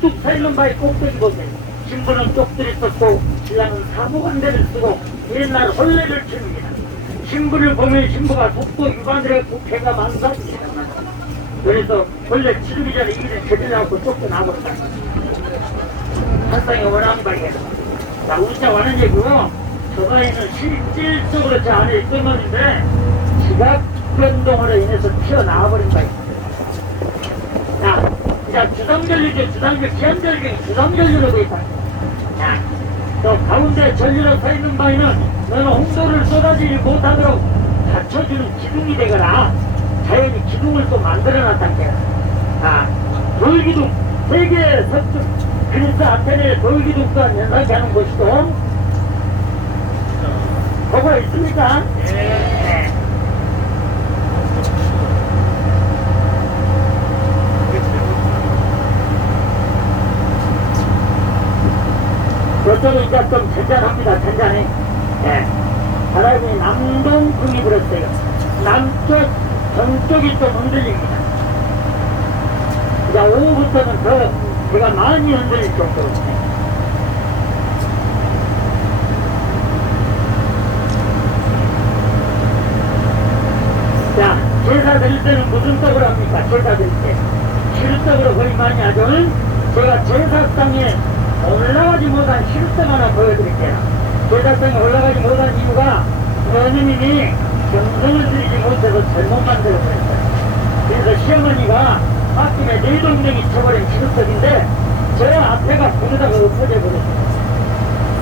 뚝뚝 서 있는 바에 꼭대기 보세요. 신부는 쪽들이 썼고 신랑은 사무관대를 쓰고 옛날 혼례를 치릅니다. 신부를 보면 신부가 속도 유관들의 국회가 만사입니다. 그래서 혼례 치르기 전에 일을 제대로 하고 쫓겨나버렸다. 한쌍의 원앙발이야. 자, 우리자 와는 얘기고 저 바에는 실질적으로 저 안에 있던 놈인데 지각 변동으로 인해서 튀어나와버린. 자, 자, 주상전류죠. 주상전, 기한전류, 주상전류로 돼 있다. 자, 또 가운데 전류로 서 있는 바에는 너는 홍도를 쏟아지지 못하도록 받쳐주는 기둥이 되거나 자연이 기둥을 또 만들어놨단 게야. 자, 돌기둥, 세계 서쪽, 그리스 아테네 돌기둥 또한 연상케 하는 곳이도 거기가 있습니까? 네. 이제 좀 잔잔합니다. 잔잔해. 예. 바람이 남동풍이 불었어요. 남쪽, 정쪽이 좀 흔들립니다. 이제 오후부터는 더 제가 많이 흔들릴 정도로. 자, 제사 드릴 때는 무슨 떡을 합니까? 제사 드릴 때. 실떡으로 거의 많이 하죠. 제가 제사상에 올라가지 못 한 실떡 하나 보여드릴게요. 제사상에 올라가지 못한 이유가 어머님이 정성을 들이지 못해서 잘못 만들어버렸어요. 그래서 시어머니가 아침에 내동댕이 쳐버린 실떡인데 저 앞에가 부르다가 엎어져 버렸어요.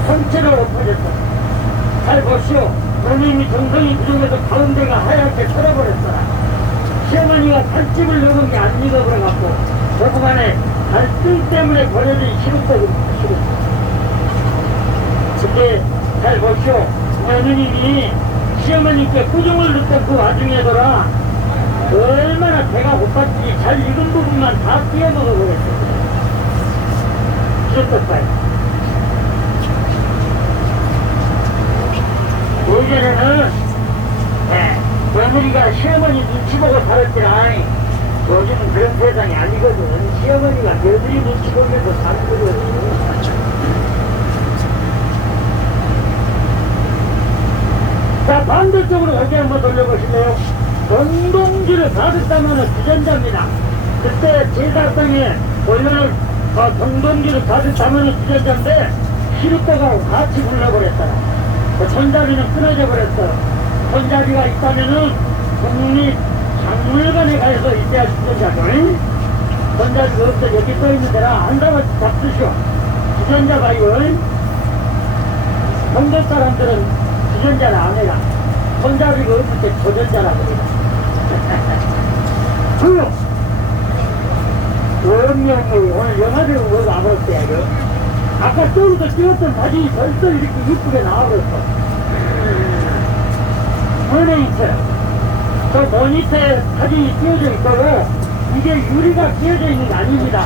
전체로 엎어졌어요. 잘 보시오. 어머님이 정성이 부족해서 가운데가 하얗게 털어버렸어요. 시어머니가 살집을 넣은 게 안 익어버려갖고 조그만에 갈등 때문에 버려진 시루떡입니다. 시루떡. 그때 잘 보시오. 어머님이 시어머니께 꾸중을 넣던 그 와중에더라 얼마나 배가 고팠지 잘 익은 부분만 다 띄어먹어. 시루떡 봐요. 예전에는 네, 며느리가 시어머니 눈치 보고 살았지라 요즘은 그런 세상이 아니거든 시어머니가 며느리 눈치 보면서 사는 거거든 자 반대쪽으로 여기 한번 돌려보실래요? 동동주를 받았다면 주전자입니다 그때 제사상에 원래는 어, 동동주를 받았다면 주전자인데 시루떡하고 같이 불러버렸어요 그 손잡이는 끊어져 버렸어. 손잡이가 있다면은 국립 박물관에 가서 있어야 주전자고. 손잡이가 없어 여기 써 있는 데라 한다고 잡수시오. 주전자 봐요. 한국 사람들은 주전자를 안 해라. 손잡이가 없을 때 조전자라고 그래. 조용! 원명이 오늘 영화 배우 뭐가 아무렇대 이거. 아까 저기서 찍었던 사진이 벌써 이렇게 이쁘게 나와버렸어. 모니터. 저 모니터에 사진이 띄어져 있고, 이게 유리가 끼어져 있는 게 아닙니다.